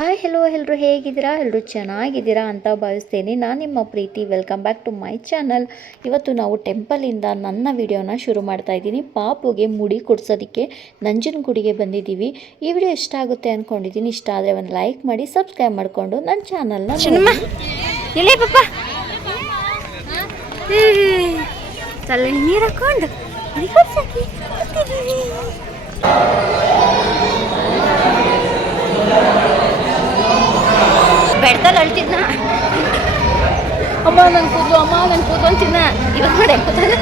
Hi hello ಎಲ್ಲರೂ ಹೇಗಿದ್ದೀರಾ? ಎಲ್ಲರೂ ಚೆನ್ನಾಗಿದ್ದೀರಾ ಅಂತ ಭಾವಿಸ್ತೇನೆ. ನಾನು ನಿಮ್ಮ ಪ್ರೀತಿ. Welcome back to my channel. ಇವತ್ತು ನಾವು ಟೆಂಪಲಿಂದ ನನ್ನ ವಿಡಿಯೋನ ಶುರು ಮಾಡ್ತಾ ಇದ್ದೀನಿ. ಪಾಪುಗೆ ಮುಡಿ ಕೊಡ್ಸೋದಕ್ಕೆ ನಂಜನಗೂಡಿಗೆ ಬಂದಿದ್ದೀವಿ. ಈ ವಿಡಿಯೋ ಇಷ್ಟ ಆಗುತ್ತೆ ಅಂದ್ಕೊಂಡಿದ್ದೀನಿ. ಇಷ್ಟ ಆದರೆ ಒಂದು ಲೈಕ್ ಮಾಡಿ, ಸಬ್ಸ್ಕ್ರೈಬ್ ಮಾಡಿಕೊಂಡು ನನ್ನ ಚಾನಲ್ನ ಎಲೆ ಪಾಪ ತಲೆ ನೀರು ಹಾಕೊಂಡು ಬೆಡ್ದಲ್ಲಿ ಅಳ್ತಿದ್ನ. ಅಮ್ಮ ನನ್ನ ಕೂದಲು ಅಂತಿದ್ನ. ಇವಾಗ ನೋಡಿ ಕೂತಾನೆ.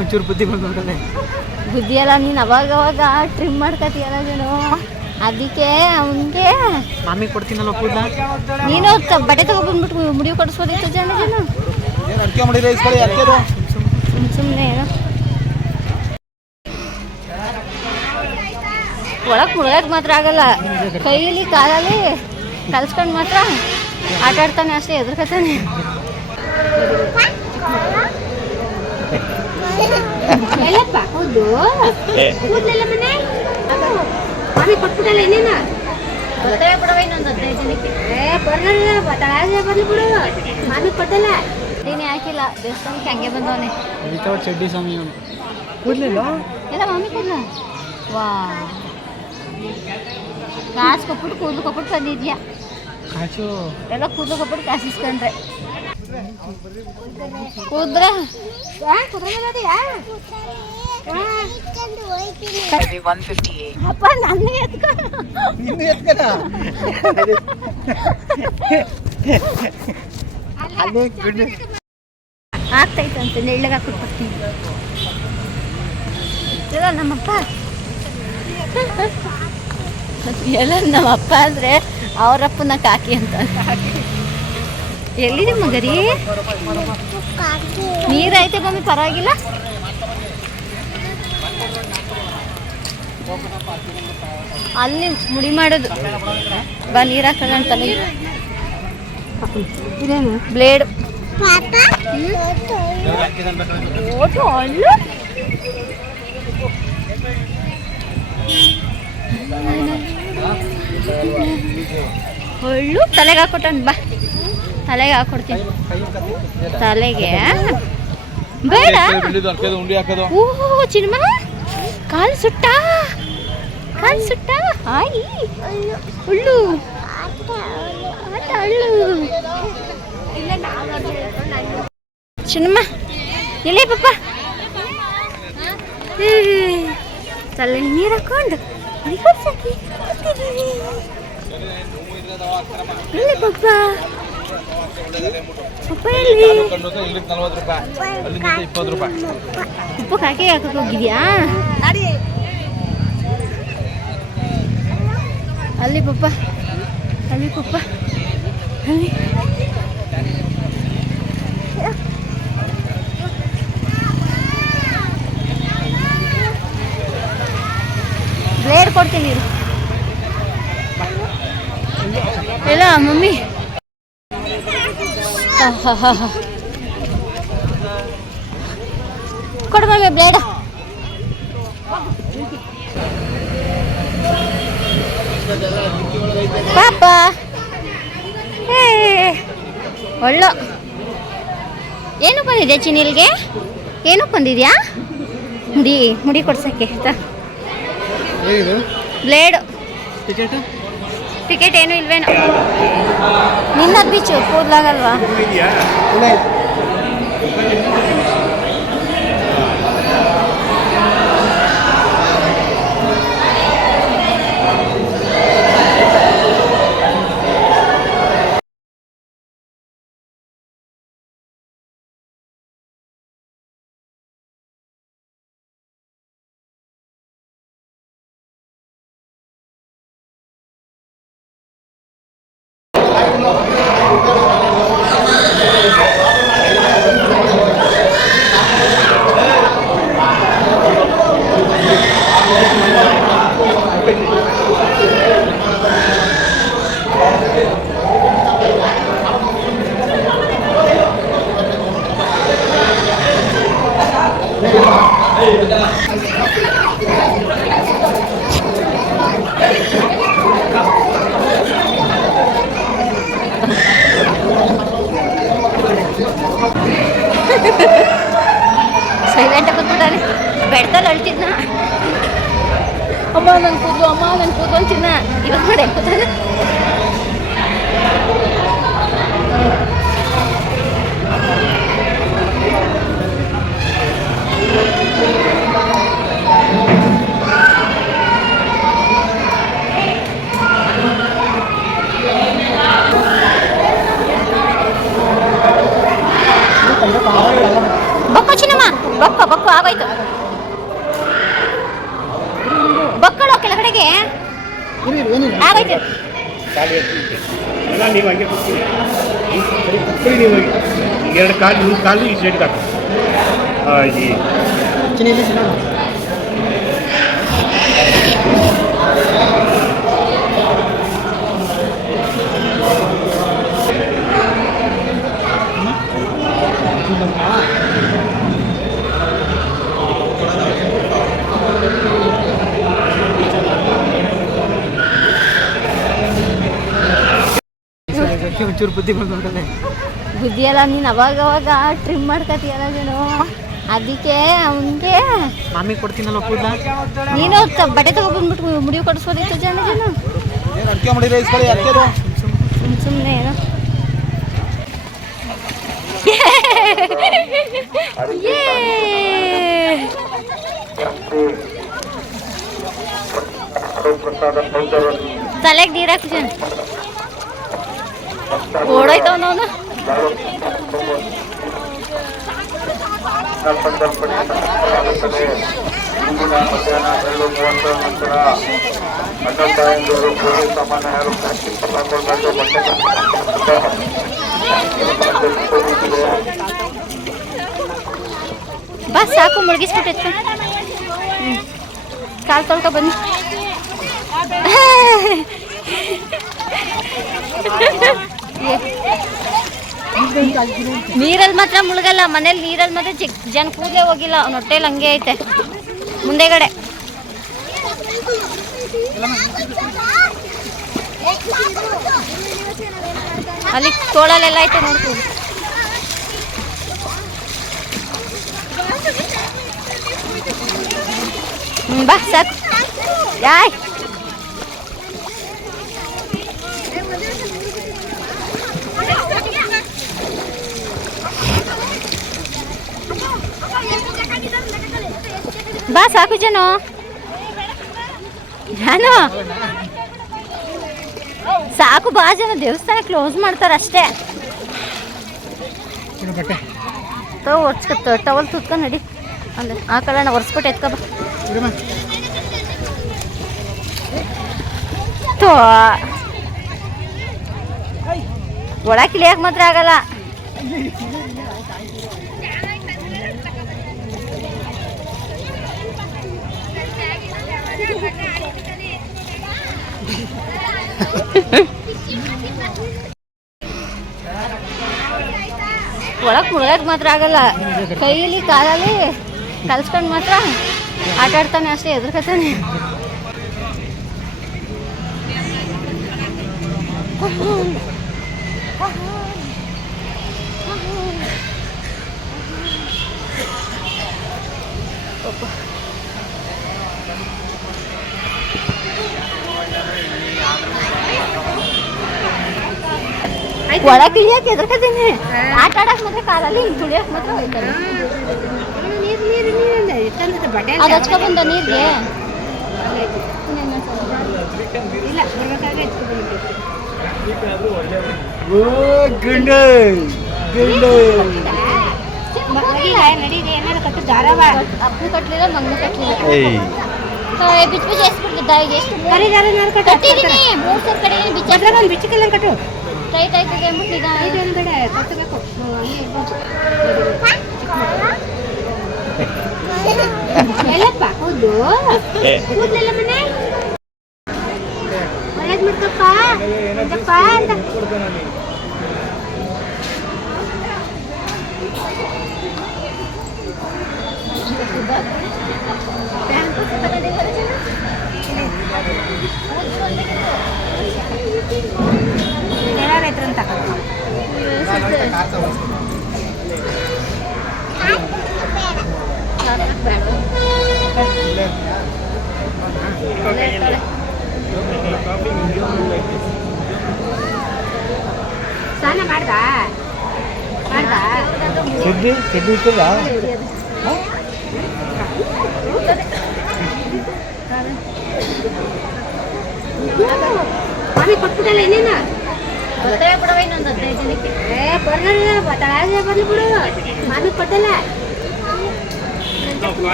ಒಂಚೂರು ಬುದ್ಧಿ ಎಲ್ಲ ನೀನು ಅವಾಗ ಟ್ರಿಮ್ ಮಾಡ್ಕೊತೀಯಲ್ಲ ನೀನು. ಅದಕ್ಕೆ ಅವನಿಗೆ ಮಾಮಿ ಕೊಡ್ತೀನಲ್ಲ ಕೂದಲ. ನೀನು ಬಟ್ಟೆ ತಗೊಬಂದ್ಬಿಟ್ಟು ಮುಡಿ ಕೊಡಿಸ್ಬೋದಿತ್ತು ಜನ ಸುಮ್ಮನೆ ಏನು ಒಳಗೆ ಮುಳುಗಕ್ಕೆ ಮಾತ್ರ ಆಗಲ್ಲ. ಕೈಯಲ್ಲಿ ಕಾಲಲ್ಲಿ ಕಲ್ಸ್ಕೊಂಡು ಮಾತ್ರ ಆಟ ಆಡ್ತಾನೆ ಅಷ್ಟೇ, ಎದುರ್ಕತಾನೆ. ಎಲ್ಲಪ್ಪ ಹೌದು ಕೂದಲೆಲ್ಲ ಮನೆ ಮಾಮಿ ಕೊಟ್ಬಿಟ್ಟಲ್ಲ ಇನ್ನೇನ ಗೊತ್ತೇ ಬಿಡವ ಇನ್ನೊಂದು 15 ಜನಕ್ಕೆ ಬರಲಿಲ್ಲ ತಳಾಗೆ ಬರಲಿ ಬಿಡು. ಮಾಮಿ ಕೊಟ್ಟಲ್ಲ ನೀನು ಹಾಕಿಲ್ಲ ದೇವಸ್ಥಾನಕ್ಕೆ ಹಂಗೆ ಬಂದವನೆ. ಚಡ್ಡಿ ಸ್ವಾಮಿ ಕೂದಲಿಲ್ಲ ಎಲ್ಲ ಮಾಮಿ ಕೂದಲ ವಾ ಕಾಸು ಕೊಟ್ಬಿಟ್ಟು ಕೂದಲು ಕೊಟ್ಬಿಟ್ಟು ತಂದಿದ್ಯಾ. ಕಾಸು ಎಲ್ಲ ಕೂದಲು ಕೊಟ್ಬಿಟ್ಟು ಕಾಸು ಇಸ್ಕೊಂಡ್ರೆ ಕೂದ್ರೆ ಅಪ್ಪ ನನ್ನ ಆಗ್ತೈತಂತೆ ನೆಳ್ಳಗೆ ಹಾಕ್ಬಿಟ್ಟು ಬರ್ತೀನಿ. ಎಲ್ಲ ನಮ್ಮಪ್ಪ ಎಲ್ಲ ನಮ್ಮಪ್ಪ ಅಂದರೆ ಅವರಪ್ಪನ ಕಾಕಿ ಅಂತ. ಎಲ್ಲಿದೆ ಮಗರಿ? ನೀರೈತೆ ಮಮ್ಮಿ ಪರವಾಗಿಲ್ಲ. ಅಲ್ಲಿ ಮುಡಿ ಮಾಡೋದು ಬಾ ನೀರು ಹಾಕೋಣ ಅಂತಾನೆ. ಬ್ಲೇಡ್ ಹೊಳ್ಳು ತಲೆಗೆ ಹಾಕೊಟ್ಟನ್ ಬಾ. ತಲೆಗೆ ಹಾಕೊಡ್ತೀನಿ. ತಲೆಗೆ ಬೇಡ. ಓಹೋ ಚಿನ್ಮ ಕಾಲು ಸುಟ್ಟ ಆಯಿ ಹುಳ್ಳು ಆಟ ಹಳ್ಳು ಚಿನ್ನಮ್ಮ ಎಲೆ ಪಾಪ ತಲೆ ನೀರು ಹಾಕೊಂಡು ಸಾಕಿ ಎಲ್ಲಿ ಪಾಪ ಉಪ್ಪು ಕಾಕಿ ಹಾಕಕ್ಕೆ ಹೋಗಿದ್ಯಾ? ಅಲ್ಲಿ ಪಪ್ಪ ಅಲ್ಲಿ ಬ್ಲೇಡ್ ಕೊಡ್ತೀನಿ ಎಲ್ಲ ಮಮ್ಮಿ. ಕೊಡು ಮಮ್ಮಿ ಬ್ಲೇಡ್. ಪಾಪ ಒಳ್ಳು ಏನು ಬಂದಿದೆ ಚಿನಿಲ್ಗೆ? ಏನು ಬಂದಿದ್ಯಾ? ಮುಡಿ ಕೊಡ್ಸಕ್ಕೆ ಬ್ಲೇಡ್. ಟಿಕೆಟ್ ಏನು ಇಲ್ವೇನೋ? ನಿನ್ನದು ಬೀಚು ಕೂದಲಾಗಲ್ವಾ? ಸೈಲೆಂಟ್ ಕೂತ್ಬಿಟ್ಟಾನೆ. ಬೆಡ್ದಲ್ಲಿ ಅಳ್ತಿದ್ನ, ಅಮ್ಮ ನನ್ನ ಕೂದಲು ಅಂತಿದ್ನ. ಇವಾಗ ನೋಡಿ ಕೂತಾನೆ. ಬೊಕ್ಕ ಚಿನ್ನಮ್ಮ, ಬೊಕ್ಕ ಆಗೋಯ್ತು. ಬಕ್ಕಳು ಕೆಳಗಡೆಗೆ ಆಗೋಯ್ತು. ನೀವು ಹಂಗೆ ಕೂತ್ಕೊಳ್ಳಿ. ನೀವು ಎರಡು ಕಾಲು ನಿಮ್ಮ ಕಾಲು ಈ ಸೈಡ್ಗೆ ಹಾಕಿ. ಒಂಚೂರು ಬುದ್ಧಿ ಬಂದ್ಬಿಟ್ಟದೆ. ಬುದ್ಧಿ ಎಲ್ಲ ನೀನು ಅವಾಗ ಟ್ರಿಮ್ ಮಾಡ್ಕೊತೀಯಲ್ಲ ನೀನು, ಅದಕ್ಕೆ ಅವನಿಗೆ ಮಾಮಿ ಕೊಡ್ತೀನಲ್ಲ ಕೂದಲ. ನೀನು ಬಟ್ಟೆ ತಗೊಬಂದ್ಬಿಟ್ಟು ಮುಡಿ ಕೊಡಿಸ್ಬೋದಿತ್ತು ಜನ ಸುಮ್ಮನೆ ಏನೋ. ತಲೆಗೆ ನೀರು ಹಾಕ್ತೀನಿ. ಓಡೋಯ್ತವನವನು. ಬಸ್ ಸಾಕು, ಮುಳುಗಿಸ್ಬಿಟ್ಟಿತ್ತು. ಕಾಲು ತೊಳ್ಕೊ ಬನ್ನಿ. ನೀರಲ್ಲಿ ಮಾತ್ರ ಮುಳುಗಲ್ಲ, ಮನೇಲಿ ನೀರಲ್ಲಿ ಮಾತ್ರ ಜನ ಕೂದಲೇ ಹೋಗಿಲ್ಲ. ಅವ್ನ ಹೊಟ್ಟೆಲಿ ಹಂಗೆ ಐತೆ ಮುಂದೆಗಡೆ. ಅಲ್ಲಿ ತೋಳಲೆಲ್ಲ ಐತೆ ನೋಡ್ತೀವಿ. ಬಾ ಸಾಕು. ಯಾಯ್ ಬಾ ಸಾಕು ಜನ. ನಾನು ಸಾಕು ಬಾ ಜನ. ದೇವಸ್ಥಾನ ಕ್ಲೋಸ್ ಮಾಡ್ತಾರೆ ಅಷ್ಟೇ. ಟವಲ್ ತುತ್ಕೊಂಡು ನಡಿ. ಅಂದ್ರೆ ಆ ಕಡೆ ಒರೆಸ್ಬಿಟ್ಟು ಎತ್ಕೊ ಬಾ. ಒಳಗೆ ಇಳಿಯಕ್ಕೆ ಮಾತ್ರ ಆಗಲ್ಲ. ಒಳಗೆ ಮುಳುಗಕ್ಕೆ ಮಾತ್ರ ಆಗಲ್ಲ. ಕೈಯಲ್ಲಿ ಕಾಲಲ್ಲಿ ಕಲ್ಸ್ಕೊಂಡು ಮಾತ್ರ ಆಟ ಆಡ್ತಾನೆ ಅಷ್ಟೇ, ಎದುರ್ಕತಾನೆ. ಒಳಗೆ ಇಳಿಯಕ್ಕೆ ಎದುರ್ಕತೀನಿ. ಆಟ ಆಡಕ್ ಮಾತ್ರ ಕಾಲಲ್ಲಿ, ತುಳಿಯಕ್ಕೆ ಮಾತ್ರ ಹೋಗ್ತಾರೆ. ಅದು ಹಚ್ಕೊ ಬಂದ ನೀರಿಗೆ. ಅಪ್ಪು ಕಟ್ಲಿಲ್ಲ, ಮಗನು ಕಟ್ಲಿಲ್ಲ. ಬಿಚ್ಚು ಬಿಚ್ಚು ಎಸ್ಬಿಟ್ಟಿದ್ದ. ಎಷ್ಟು 3 ಸರ್ ಕಡೆ ಬಿಚ್ಚ ಕಟ್ಟು. ಟೈಟ್ ಆಯ್ತದೆ ಅಂದ್ಬಿಟ್ಟಿದ್ದ. ಬೇಡ ಕಟ್ಟಬೇಕು. ಎಲ್ಲಪ್ಪ ಹೌದು ಕೂದಲೆಲ್ಲ ಮನೆ ಒಳ್ಳೇದು ಮಾಡ್ಕಪ್ಪ ಅಂತ. ಅಂತ ಸ್ನಾನ ಮಾಡ್ದಾ ಸಿಡ್ಡಿ ಇರ್ತದ ಮಾಮಿ ಕೊಟ್ಬಿಟ್ಟಲ್ಲ ಇನ್ನೇನು ಬಿಡವ ಇನ್ನೊಂದು 15 ಜನಕ್ಕೆ ಬರ್ಲಿಲ್ಲ ತಳಾಗ ಬರ್ಲಿ ಬಿಡು ಮಾಮಿ ಕೊಟ್ಟಲ್ಲ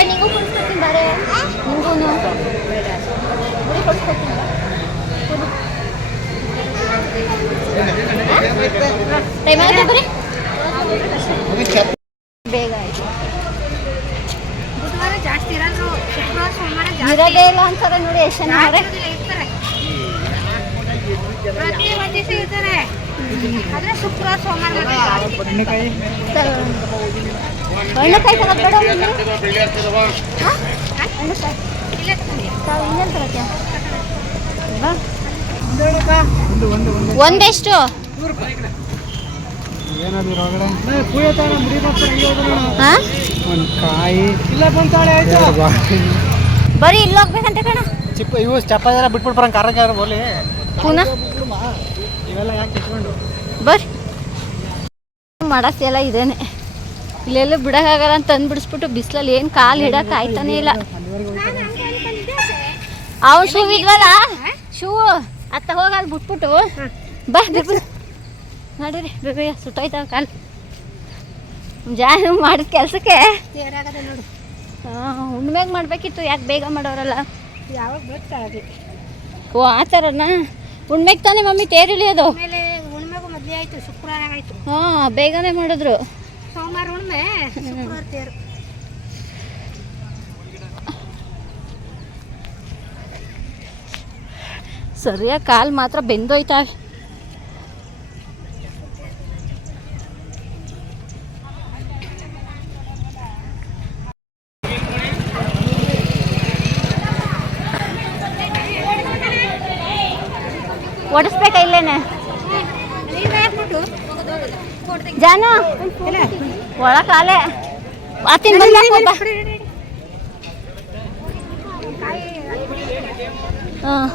ನಿಂಗೂ ಕೊಡ್ಸ್ಕೊತೀನಿ ಬಾರೆ ನಿಂಗೂ ಕೊಡ್ಸ್ಕೊತೀನಿ ಟೈಮ್ ಆಯ್ತಾ ಬರೀ ಬೇಗ ಆಯ್ತು ಬುಧವಾರ ಜಾಸ್ತಿ ಇರೋದು ಶುಕ್ರವಾರ ಸೋಮವಾರ ಇರೋದೇ ಇಲ್ಲ ಅಂತಾರೆ ನೋಡಿ ಎಷ್ಟು ಜನ ಇರ್ತಾರೆ ಪ್ರತಿ ಒಂದು ದಿವಸ ಇರ್ತಾರೆ ಆದರೆ ಶುಕ್ರವಾರ ಸೋಮವಾರ ಬದನೆಕಾಯಿ ಹಣ್ಣುಕಾಯಿ ತಗೋದು ಬೇಡ ಇಲ್ಲ ತಗೊಂಡು ಇನ್ನೇನು ತಗೋತೀಯ ಒಂದೆಷ್ಟು ಏನಾದ್ರು ಹೊರಗಡೆ ಕುಯ್ಯತಾಳ ಮುಡಿ ಬರ್ತಾರೆ ಹಾಂ ಒಂದು ಕಾಯಿ ಇಲ್ಲ ಬಂತಾಳೆ ಆಯ್ತು ಬರೀ ಇಲ್ಲಿ ಹೋಗ್ಬೇಕಂತ ಕಣ ಚಿಪ್ಪ ಇವು ಚಪ್ಪಾರ ಬಿಟ್ಬಿಟ್ಟು ಬರಂಗೆ ಕಾರಕ್ಕೆ ಬೋಲಿ ಪುನಃ ಇವೆಲ್ಲ ಯಾಕೆ ಇಟ್ಕೊಂಡು ಬರ್ರಿ ಮಾಡಕ್ಕೆ ಎಲ್ಲ ಇದೇನೆ ಇಲ್ಲೆಲ್ಲ ಬಿಡೋಕ್ಕಾಗಲ್ಲ ಅಂತ ಅಂದ್ಬಿಡಿಸ್ಬಿಟ್ಟು ಬಿಸಿಲಲ್ಲಿ ಏನು ಕಾಲು ಹಿಡಕ್ಕೆ ಆಯ್ತಾನೆ ಇಲ್ಲ ಅವ್ನು ಶೂ ಇದ್ವಲ್ಲ ಶೂ ಅತ್ತ ಹೋಗಿ ಅಲ್ಲಿ ಬಿಟ್ಬಿಟ್ಟು ಬಾ ಬಿಡ್ಬಿಡು ನೋಡಿರಿ ಬೇಗ ಸುಟ್ಟೋಯ್ತಾವ ಕಾಲು ಜಾನು ಮಾಡಿದ ಕೆಲಸಕ್ಕೆ ಹುಣ್ಮೆಗೆ ಮಾಡಬೇಕಿತ್ತು ಯಾಕೆ ಬೇಗ ಮಾಡೋರಲ್ಲ ಯಾವಾಗ ಬರ್ತಾಳೆ ಓ ಆ ಥರನ ಹುಣ್ಮೆಗೆ ತಾನೇ ಮಮ್ಮಿ ತೇರು ಇಳಿಯೋದು ಹುಣ್ಮೆಗೂ ಮದುವೆ ಆಯಿತು ಶುಕ್ರವಾರ ಆಯಿತು ಹಾಂ ಬೇಗನೆ ಮಾಡಿದ್ರು ಸೋಮವಾರ ಹುಣ್ಮೆ ಶುಕ್ರವಾರ ತೇರು ಸರಿಯಾಗಿ ಕಾಲು ಮಾತ್ರ ಬೆಂದೋಯ್ತಾವೆ ಓಡಿಸ್ಬೇಕಾ ಇಲ್ಲೇನೆ ಜಾನು ಒಳ ಕಾಲೇ ಆತಿನ ಬಂದ ಹಾಂ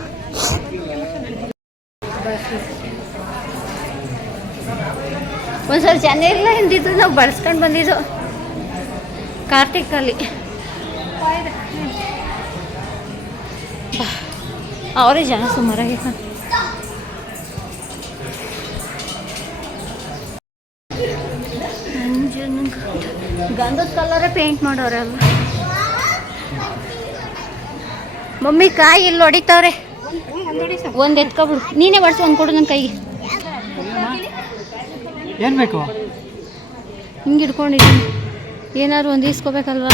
ಒಂದ್ಸಲ ಚೆನ್ನಾಗಿಲ್ಲ ಹಿಂದಿದ್ದು ನಾವು ಬಳಸ್ಕೊಂಡು ಬಂದಿದ್ದು ಕಾರ್ತಿಕಲ್ಲಿ ಅವರೇ ಜನ ಸುಮಾರಾಗಿ ಗಂಧದ ಕಲರೇ ಪೇಂಟ್ ಮಾಡೋರೆ ಅಲ್ಲ ಮಮ್ಮಿ ಕಾಯಿ ಇಲ್ಲಿ ಹೊಡಿತಾವ್ರೆ ಒಂದು ಎತ್ಕೊಬಿಡು ನೀನೇ ಬಡ್ಸು ಒಂದು ಕೊಡು ನನ್ನ ಕೈಗೆ ಏನು ಬೇಕು ಹಿಂಗೆ ಹಿಡ್ಕೊಂಡಿದ್ದೀನಿ ಏನಾದ್ರು ಒಂದು ಇಸ್ಕೋಬೇಕಲ್ವಾ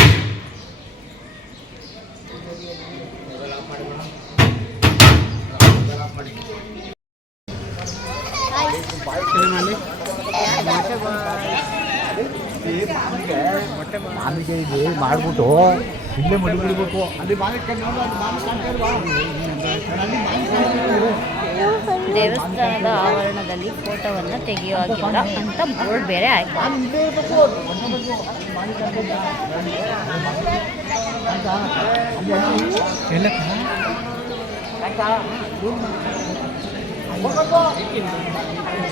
ಮಾಮಿಗೆ ಇದು ಮಾಡ್ಬಿಟ್ಟು ಇಲ್ಲೇ ಮಡಿ ಬಿಡ್ಬೇಕು ಅಲ್ಲಿ ದೇವಸ್ಥಾನದ ಆವರಣದಲ್ಲಿ ಫೋಟೋವನ್ನು ತೆಗೆಯುವಾಗಿಲ್ಲ ಅಂತ ಬೋರ್ಡ್ ಬೇರೆ ಆಯ್ತು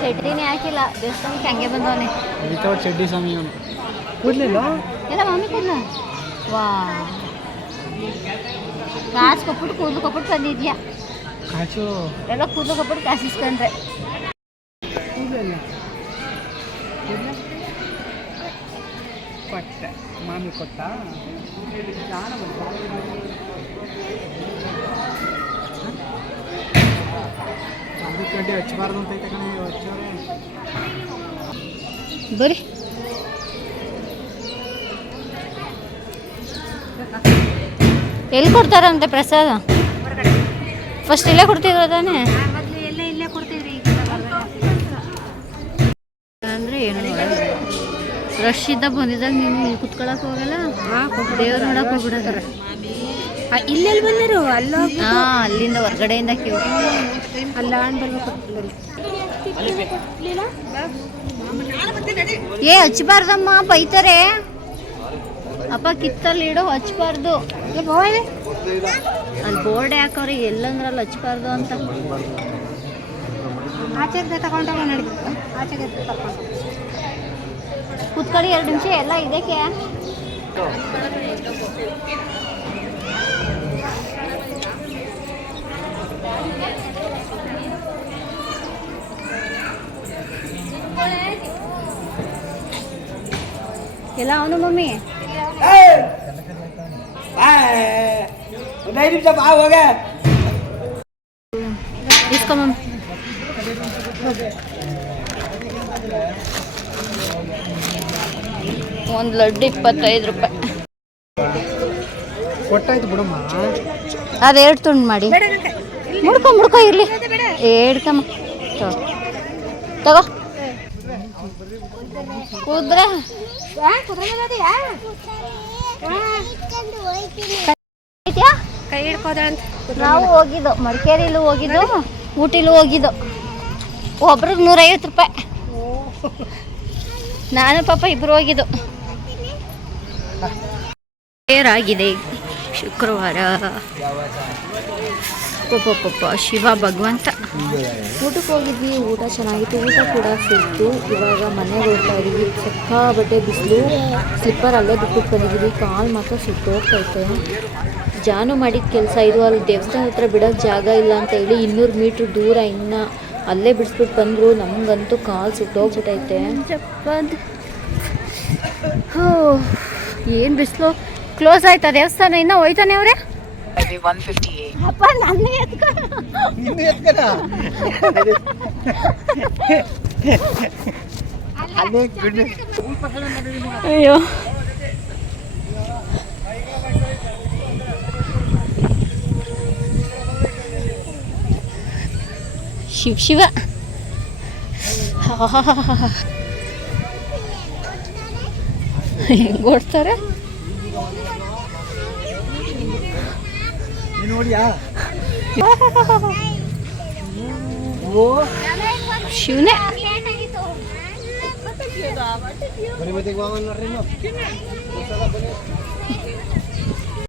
ಚಟ್ನಿನೇ ಹಾಕಿಲ್ಲ ದೇವಸ್ಥಾನಕ್ಕೆ ಹಂಗೆ ಬಂದವನೇ ವಿತೌಟ್ ಚಡ್ಡಿ ಸ್ವಾಮಿ ಅವನು ಕೂದಲಿಲ್ಲ ಎಲ್ಲ ಮಾಮಿ ಕೂದಲ ವಾ ಕಾಸು ಕೊಟ್ಬಿಟ್ಟು ಕೂದಲು ಕೊಟ್ಬಿಟ್ಟು ತಂದಿದ್ಯಾ ಕಾಚು ಎಲ್ಲ ಕೂದಲು ಕೊಟ್ಬಿಟ್ಟು ಕಾಸು ಇಸ್ಕೊಂಡ್ರೆ ಕೂದಲಿಲ್ಲ ಕೊಟ್ಟೆ ಮಾಮಿ ಕೊಟ್ಟ ಕಡ್ಡಿ ಹಚ್ಚಬಾರ್ದು ಅಂತ ಐತೆ ಕಣೆ ಹಚ್ಚೋರೆ ಬರ್ರಿ ಎಲ್ಲಿ ಕೊಡ್ತಾರಂತೆ ಪ್ರಸಾದ ಫಸ್ಟ್ ಇಲ್ಲೇ ಕೊಡ್ತಿದ್ರು ತಾನೇ ಮೊದಲು ಎಲ್ಲ ಇಲ್ಲೇ ಕೊಡ್ತಿದ್ರಿ ಈಗ ರಶ್ ಇದ್ದ ಬಂದಿದ್ದಾಗ ನೀನು ಇಲ್ಲಿ ಕುತ್ಕೊಳಕ್ ಹೋಗಲ್ಲ ದೇವ್ರು ನೋಡಕ್ ಹೋಗ್ಬಿಡತ್ತಾರ. ಇಲ್ಲೆಲ್ಲಿ ಬಂದರು ಅಲ್ಲೋ ಅಲ್ಲಿಂದ ಹೊರ್ಗಡೆಯಿಂದ ಕ್ಯೂ ಅಲ್ಲ ಬರ್ಬೇಕು. ಏ ಹಚ್ಬಾರ್ದಮ್ಮ ಬೈತಾರೆ. ಅಪ್ಪ ಕಿತ್ತಲ್ಲಿ ಇಡೋ ಹಚ್ಬಾರ್ದು. ಅಲ್ಲಿ ಬೋರ್ಡ್ ಯಾಕವ್ರೆ ಎಲ್ಲಂದ್ರೆ ಅಲ್ಲಿ ಹಚ್ಬಾರ್ದು ಅಂತ. ಆಚೆಗೆ ತಗೊಂಡೋಗ ನಡೀತು. ಆಚೆಗೆ ಕರ್ಕೊಂಡು ಕುತ್ಕೊಳ್ಳಿ 2 ನಿಮಿಷ ಎಲ್ಲ ಇದಕ್ಕೆ. ಎಲ್ಲ ಅವನು ಮಮ್ಮಿ ಇಸ್ಕೊ ಮಮ್ಮಿ. ಒಂದು ಲಡ್ಡು 25 ರೂಪಾಯಿ. ಕೊಟ್ಟಾಯ್ತು ಬಿಡಮ್ಮ. ಅದು 2 ತುಂಡು ಮಾಡಿ ಮುಡ್ಕೊ ಇರಲಿ. ಹಿಡ್ಕಮ್ಮ ತಗೋ ಕೂದ್ರೆ ಕೈ ಹಿಡ್ಕೋದಂತ. ನಾವು ಹೋಗಿದ್ದು ಮಡಿಕೇರಿಲೂ ಹೋಗಿದ್ದು, ಊಟಿಲೂ ಹೋಗಿದ್ದು. ಒಬ್ರಿಗೆ 150 ರೂಪಾಯಿ. ನಾನು ಪಾಪ ಇಬ್ರು ಹೋಗಿದ್ದು. ಆಗಿದೆ ಶುಕ್ರವಾರ. ಪಾಪ ಶಿವ ಭಗವಂತ. ಊಟಕ್ಕೆ ಹೋಗಿದ್ವಿ, ಊಟ ಚೆನ್ನಾಗಿತ್ತು, ಊಟ ಕೂಡ ಸಿಕ್ತು. ಇವಾಗ ಮನೆಗೆ ಹೋಗ್ತಾ ಇದೀವಿ. ಸಿಕ್ಕಾಬಟ್ಟೆ ಬಿಸಿಲು, ಸ್ಲಿಪ್ಪರ್ ಅಲ್ಲೇ ಬಿಟ್ಬಿಟ್ಟು ಬಂದಿದ್ದೀವಿ. ಕಾಲು ಮಾತ್ರ ಸುಟ್ಟೋಗ್ತೈತೆ. ಜಾನು ಮಾಡಿದ ಕೆಲಸ ಇದು. ಅಲ್ಲಿ ದೇವಸ್ಥಾನ ಹತ್ರ ಬಿಡೋಕ್ಕೆ ಜಾಗ ಇಲ್ಲ ಅಂತ ಹೇಳಿ 200 ಮೀಟ್ರ್ ದೂರ ಇನ್ನು ಅಲ್ಲೇ ಬಿಡಿಸ್ಬಿಟ್ಟು ಬಂದರು. ನಮಗಂತೂ ಕಾಲು ಸುಟ್ಟೋಗ್ಬಿಟ್ಟೈತೆ. ಏನು ಬಿಸಿಲು. ಕ್ಲೋಸ್ ಆಯ್ತಾ ದೇವಸ್ಥಾನ? ಇನ್ನೂ ಹೋಯ್ತಾನೆ ಅವರೇ. ಅಪ್ಪ ನನ್ನ ಅಯ್ಯೋ ಶಿವ ಹೆಂಗ್ ಓಡ್ತಾರೆ ನೋಡಿಯಾ ಶಿವನೇ. ಬರೀ